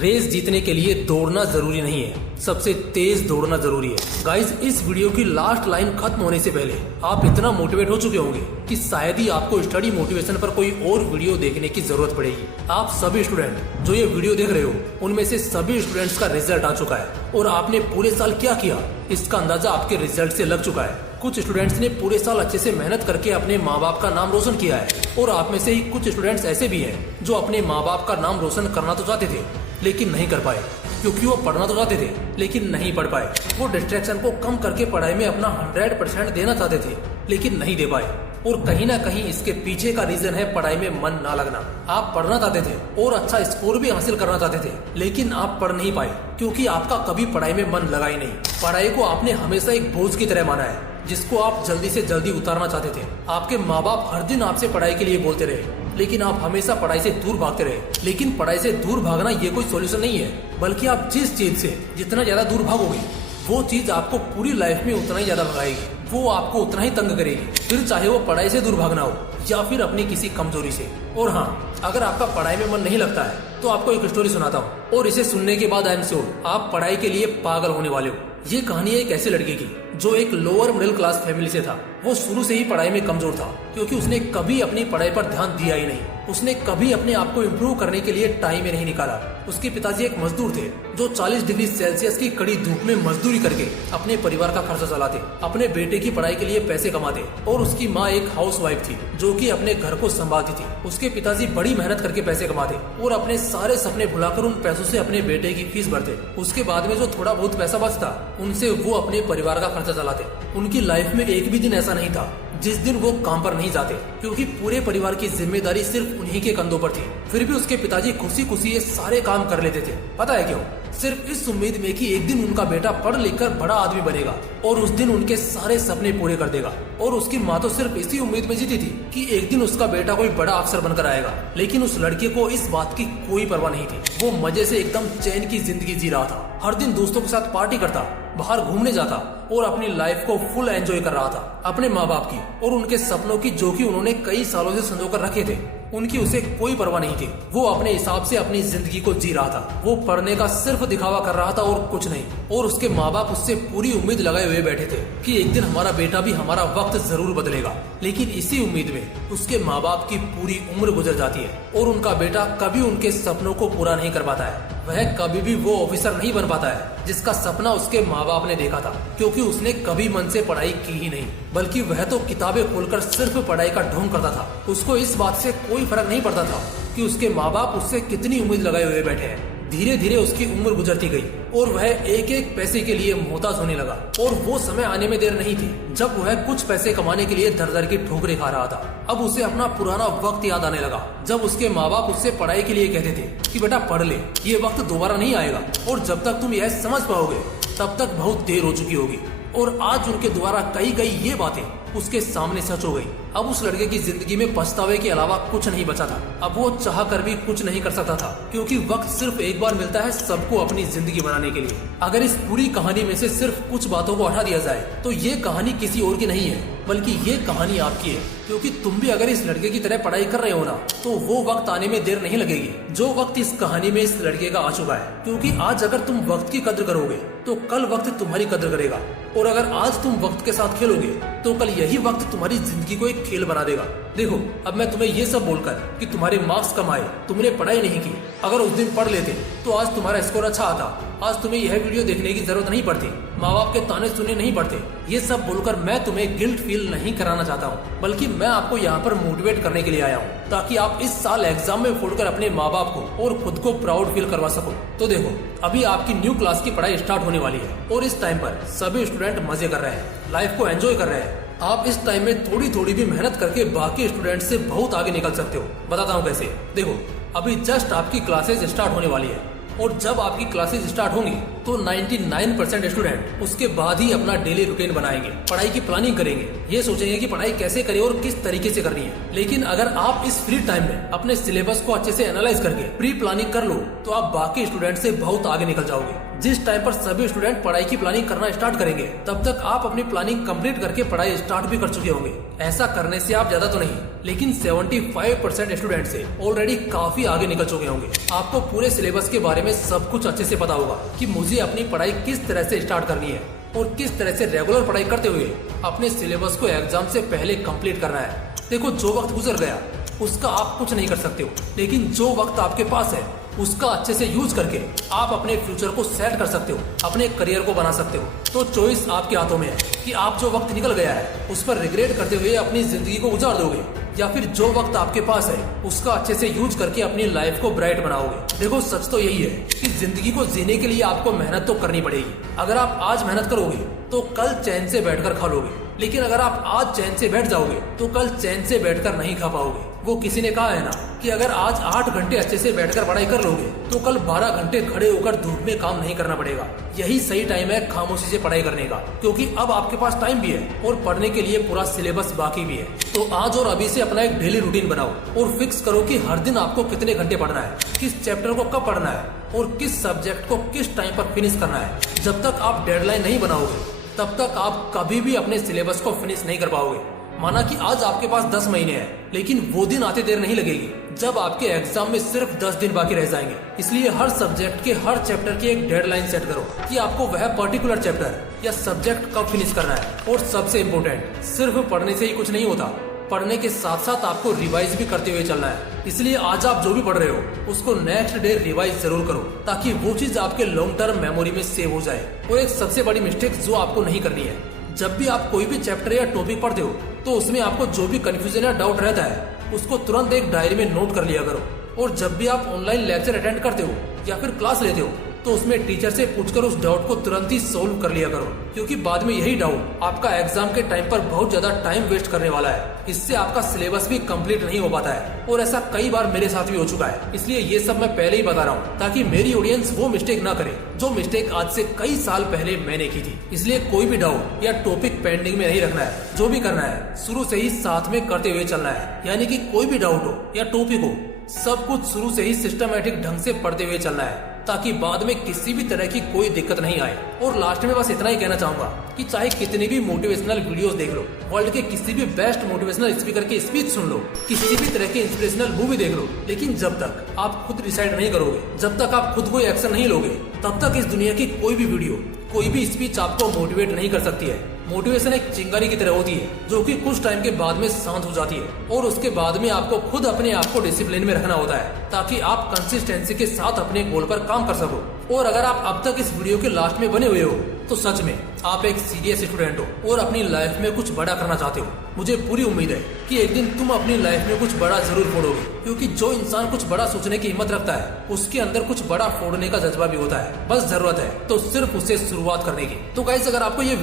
Race जीतने के लिए दौड़ना जरूरी नहीं है, सबसे तेज दौड़ना जरूरी है। गाइज, इस वीडियो की लास्ट लाइन खत्म होने से पहले आप इतना मोटिवेट हो चुके होंगे कि शायद ही आपको स्टडी मोटिवेशन पर कोई और वीडियो देखने की जरूरत पड़ेगी। आप सभी स्टूडेंट जो ये वीडियो देख रहे हो, उनमें से सभी स्टूडेंट्स का रिजल्ट आ चुका है और आपने पूरे साल क्या किया इसका अंदाजा आपके रिजल्ट से लग चुका है। कुछ स्टूडेंट्स ने पूरे साल अच्छे से मेहनत करके अपने माँ बाप का नाम रोशन किया है और आप में से ही कुछ स्टूडेंट्स ऐसे भी हैं जो अपने माँ बाप का नाम रोशन करना तो चाहते थे लेकिन नहीं कर पाए, क्योंकि वो पढ़ना तो चाहते थे लेकिन नहीं पढ़ पाए। वो डिस्ट्रैक्शन को कम करके पढ़ाई में अपना 100% देना चाहते थे लेकिन नहीं दे पाए। और कहीं ना कहीं इसके पीछे का रीजन है पढ़ाई में मन ना लगना। आप पढ़ना चाहते थे और अच्छा स्कोर भी हासिल करना चाहते थे लेकिन आप पढ़ नहीं पाए क्योंकि आपका कभी पढ़ाई में मन लगा ही नहीं। पढ़ाई को आपने हमेशा एक बोझ की तरह माना है जिसको आप जल्दी से जल्दी उतारना चाहते थे। आपके माँ बाप हर दिन आपसे पढ़ाई के लिए बोलते रहे लेकिन आप हमेशा पढ़ाई से दूर भागते रहे। लेकिन पढ़ाई से दूर भागना ये कोई सॉल्यूशन नहीं है, बल्कि आप जिस चीज से जितना ज्यादा दूर भागोगे वो चीज आपको पूरी लाइफ में उतना ही ज्यादा भगाएगी, वो आपको उतना ही तंग करेगी, फिर चाहे वो पढ़ाई से दूर भागना हो या फिर अपनी किसी कमजोरी से। और हाँ, अगर आपका पढ़ाई में मन नहीं लगता है तो आपको एक स्टोरी सुनाता हूँ और इसे सुनने के बाद आई एम श्योर आप पढ़ाई के लिए पागल होने वाले हो। ये कहानी है एक ऐसे लड़के की जो एक लोअर मिडिल क्लास फैमिली से था। वो शुरू से ही पढ़ाई में कमजोर था क्योंकि उसने कभी अपनी पढ़ाई पर ध्यान दिया ही नहीं। उसने कभी अपने आप को इम्प्रूव करने के लिए टाइम ही नहीं निकाला। उसके पिताजी एक मजदूर थे जो 40 डिग्री सेल्सियस की कड़ी धूप में मजदूरी करके अपने परिवार का खर्चा चलाते, अपने बेटे की पढ़ाई के लिए पैसे कमाते। और उसकी माँ एक हाउसवाइफ थी जो कि अपने घर को संभालती थी। उसके पिताजी बड़ी मेहनत करके पैसे कमाते और अपने सारे सपने भुलाकर उन पैसों से अपने बेटे की फीस भरते। उसके बाद में जो थोड़ा बहुत पैसा बचता उनसे वो अपने परिवार का खर्चा चलाते। उनकी लाइफ में एक भी दिन ऐसा नहीं था जिस दिन वो काम पर नहीं जाते, क्योंकि पूरे परिवार की जिम्मेदारी सिर्फ उन्हीं के कंधों पर थी। फिर भी उसके पिताजी खुशी खुशी ये सारे काम कर लेते थे। पता है क्यों? सिर्फ इस उम्मीद में कि एक दिन उनका बेटा पढ़ लिख कर बड़ा आदमी बनेगा और उस दिन उनके सारे सपने पूरे कर देगा। और उसकी माँ तो सिर्फ इसी उम्मीद में जीती थी कि एक दिन उसका बेटा कोई बड़ा अफसर बनकर आएगा। लेकिन उस लड़के को इस बात की कोई परवाह नहीं थी। वो मजे से एकदम चैन की जिंदगी जी रहा था। हर दिन दोस्तों के साथ पार्टी करता, बाहर घूमने जाता और अपनी लाइफ को फुल एंजॉय कर रहा था। अपने माँ बाप की और उनके सपनों की जो कि उन्होंने कई सालों से संजो कर रखे थे, उनकी उसे कोई परवाह नहीं थी। वो अपने हिसाब से अपनी जिंदगी को जी रहा था। वो पढ़ने का सिर्फ दिखावा कर रहा था और कुछ नहीं। और उसके माँ बाप उससे पूरी उम्मीद लगाए हुए बैठे थे कि एक दिन हमारा बेटा भी हमारा वक्त जरूर बदलेगा। लेकिन इसी उम्मीद में उसके माँ बाप की पूरी उम्र गुजर जाती है और उनका बेटा कभी उनके सपनों को पूरा नहीं कर पाता है। वह कभी भी वो ऑफिसर नहीं बन पाता है जिसका सपना उसके माँ बाप ने देखा था, क्योंकि उसने कभी मन से पढ़ाई की ही नहीं, बल्कि वह तो किताबें खोलकर सिर्फ पढ़ाई का ढोंग करता था। उसको इस बात से कोई फर्क नहीं पड़ता था कि उसके माँ बाप उससे कितनी उम्मीद लगाए हुए बैठे हैं। धीरे धीरे उसकी उम्र गुजरती गई और वह एक एक पैसे के लिए मोहताज होने लगा। और वो समय आने में देर नहीं थी जब वह कुछ पैसे कमाने के लिए दर दर की ठोकरें खा रहा था। अब उसे अपना पुराना वक्त याद आने लगा जब उसके माँ बाप उससे पढ़ाई के लिए कहते थे कि बेटा पढ़ ले, ये वक्त दोबारा नहीं आएगा और जब तक तुम यह समझ पाओगे तब तक बहुत देर हो चुकी होगी। और आज उनके द्वारा कही गई ये बातें उसके सामने सच हो गई। अब उस लड़के की जिंदगी में पछतावे के अलावा कुछ नहीं बचा था। अब वो चाह कर भी कुछ नहीं कर सकता था, क्योंकि वक्त सिर्फ एक बार मिलता है सबको अपनी जिंदगी बनाने के लिए। अगर इस पूरी कहानी में से सिर्फ कुछ बातों को हटा दिया जाए तो ये कहानी किसी और की नहीं है, बल्कि ये कहानी आपकी है। क्योंकि तुम भी अगर इस लड़के की तरह पढ़ाई कर रहे हो ना, तो वो वक्त आने में देर नहीं लगेगी जो वक्त इस कहानी में इस लड़के का आ चुका है। क्योंकि आज अगर तुम वक्त की कद्र करोगे तो कल वक्त तुम्हारी कद्र करेगा, और अगर आज तुम वक्त के साथ खेलोगे तो कल यही वक्त तुम्हारी जिंदगी को एक खेल बना देगा। देखो, अब मैं तुम्हें ये सब बोलकर कि तुम्हारे मार्क्स कम आए, तुमने पढ़ाई नहीं की, अगर उस दिन पढ़ लेते तो आज तुम्हारा स्कोर अच्छा आता, आज तुम्हें यह वीडियो देखने की जरूरत नहीं पड़ती, माँ बाप के ताने सुनने नहीं पड़ते। ये सब बोलकर मैं तुम्हें गिल्ट फील नहीं कराना चाहता हूँ, बल्कि मैं आपको यहाँ पर मोटिवेट करने के लिए आया हूँ ताकि आप इस साल एग्जाम में फोड़कर अपने माँ बाप को और खुद को प्राउड फील करवा सको। तो देखो, अभी आपकी न्यू क्लास की पढ़ाई स्टार्ट होने वाली है और इस टाइम पर सभी स्टूडेंट मजे कर रहे हैं, लाइफ को एंजॉय कर रहे हैं। आप इस टाइम में थोड़ी थोड़ी भी मेहनत करके बाकी स्टूडेंट से बहुत आगे निकल सकते हो। बताता हूँ कैसे। देखो, अभी जस्ट आपकी क्लासेस स्टार्ट होने वाली है और जब आपकी क्लासेस स्टार्ट होंगी तो 99% स्टूडेंट उसके बाद ही अपना डेली रूटीन बनाएंगे, पढ़ाई की प्लानिंग करेंगे, ये सोचेंगे कि पढ़ाई कैसे करें और किस तरीके से करनी है। लेकिन अगर आप इस फ्री टाइम में अपने सिलेबस को अच्छे से एनालाइज करके प्री प्लानिंग कर लो तो आप बाकी स्टूडेंट से बहुत आगे निकल जाओगे। जिस टाइम पर सभी स्टूडेंट पढ़ाई की प्लानिंग करना स्टार्ट करेंगे तब तक आप अपनी प्लानिंग कंप्लीट करके पढ़ाई स्टार्ट भी कर चुके होंगे। ऐसा करने से आप ज्यादा तो नहीं, लेकिन 75% स्टूडेंट से ऑलरेडी काफी आगे निकल चुके होंगे। आपको पूरे सिलेबस के बारे में में सब कुछ अच्छे से पता होगा कि मुझे अपनी पढ़ाई किस तरह से स्टार्ट करनी है और किस तरह से रेगुलर पढ़ाई करते हुए अपने सिलेबस को एग्जाम से पहले कंप्लीट करना है। देखो, जो वक्त गुजर गया उसका आप कुछ नहीं कर सकते हो, लेकिन जो वक्त आपके पास है उसका अच्छे से यूज करके आप अपने फ्यूचर को सेट कर सकते हो, अपने करियर को बना सकते हो। तो चॉइस आपके हाथों में है कि आप जो वक्त निकल गया है उस पर रिग्रेट करते हुए अपनी जिंदगी को गुजार दोगे, या फिर जो वक्त आपके पास है उसका अच्छे से यूज करके अपनी लाइफ को ब्राइट बनाओगे। देखो, सच तो यही है कि जिंदगी को जीने के लिए आपको मेहनत तो करनी पड़ेगी। अगर आप आज मेहनत करोगे तो कल चैन से बैठकर खा लोगे, लेकिन अगर आप आज चैन से बैठ जाओगे तो कल चैन से बैठकर नहीं खा पाओगे। वो किसी ने कहा है ना कि अगर आज 8 घंटे अच्छे से बैठकर पढ़ाई कर लोगे तो कल 12 घंटे खड़े होकर धूप में काम नहीं करना पड़ेगा। यही सही टाइम है खामोशी से पढ़ाई करने का, क्योंकि अब आपके पास टाइम भी है और पढ़ने के लिए पूरा सिलेबस बाकी भी है। तो आज और अभी से अपना एक डेली रूटीन बनाओ और फिक्स करो कि हर दिन आपको कितने घंटे पढ़ना है, किस चैप्टर को कब पढ़ना है और किस सब्जेक्ट को किस टाइम पर फिनिश करना है। जब तक आप डेडलाइन नहीं बनाओगे तब तक आप कभी भी अपने सिलेबस को फिनिश नहीं कर पाओगे। माना कि आज आपके पास 10 महीने हैं, लेकिन वो दिन आते देर नहीं लगेगी जब आपके एग्जाम में सिर्फ 10 दिन बाकी रह जाएंगे। इसलिए हर सब्जेक्ट के हर चैप्टर की एक डेडलाइन सेट करो कि आपको वह पर्टिकुलर चैप्टर या सब्जेक्ट कब फिनिश करना है। और सबसे इम्पोर्टेंट, सिर्फ पढ़ने से ही कुछ नहीं होता, पढ़ने के साथ साथ आपको रिवाइज भी करते हुए चलना है। इसलिए आज आप जो भी पढ़ रहे हो उसको नेक्स्ट डे रिवाइज जरूर करो, ताकि वो चीज आपके लॉन्ग टर्म मेमोरी में सेव हो जाए। और एक सबसे बड़ी मिस्टेक जो आपको नहीं करनी है, जब भी आप कोई भी चैप्टर या टॉपिक पढ़ते हो तो उसमें आपको जो भी कंफ्यूजन या डाउट रहता है उसको तुरंत एक डायरी में नोट कर लिया करो। और जब भी आप ऑनलाइन लेक्चर अटेंड करते हो या फिर क्लास लेते हो तो उसमें टीचर से पूछकर उस डाउट को तुरंत ही सोल्व कर लिया करो, क्योंकि बाद में यही डाउट आपका एग्जाम के टाइम पर बहुत ज्यादा टाइम वेस्ट करने वाला है। इससे आपका सिलेबस भी कंप्लीट नहीं हो पाता है, और ऐसा कई बार मेरे साथ भी हो चुका है। इसलिए ये सब मैं पहले ही बता रहा हूँ ताकि मेरी ऑडियंस वो मिस्टेक ना करे जो मिस्टेक आज से कई साल पहले मैंने की थी। इसलिए कोई भी डाउट या टॉपिक पेंडिंग में नहीं रखना है, जो भी करना है शुरू से ही साथ में करते हुए चलना है। यानी कि कोई भी डाउट हो या टॉपिक हो, सब कुछ शुरू से ही सिस्टमैटिक ढंग से पढ़ते हुए चलना है, ताकि बाद में किसी भी तरह की कोई दिक्कत नहीं आए। और लास्ट में बस इतना ही कहना चाहूंगा कि चाहे कितनी भी मोटिवेशनल वीडियोस देख लो, वर्ल्ड के किसी भी बेस्ट मोटिवेशनल स्पीकर की स्पीच सुन लो, किसी भी तरह की इंस्पिरेशनल मूवी देख लो, लेकिन जब तक आप खुद डिसाइड नहीं करोगे, जब तक आप खुद कोई एक्शन नहीं लोगे, तब तक इस दुनिया की कोई भी वीडियो, कोई भी स्पीच आपको मोटिवेट नहीं कर सकती है। मोटिवेशन एक चिंगारी की तरह होती है जो कि कुछ टाइम के बाद में शांत हो जाती है, और उसके बाद में आपको खुद अपने आप को डिसिप्लिन में रखना होता है ताकि आप कंसिस्टेंसी के साथ अपने गोल पर काम कर सको। और अगर आप अब तक इस वीडियो के लास्ट में बने हुए हो तो सच में आप एक सीरियस स्टूडेंट हो और अपनी लाइफ में कुछ बड़ा करना चाहते हो। मुझे पूरी उम्मीद है कि एक दिन तुम अपनी लाइफ में कुछ बड़ा जरूर फोड़ोगे, क्योंकि जो इंसान कुछ बड़ा सोचने की हिम्मत रखता है उसके अंदर कुछ बड़ा फोड़ने का जज्बा भी होता है। बस जरूरत है तो सिर्फ उसे शुरुआत करने की। तो गाइस, अगर आपको ये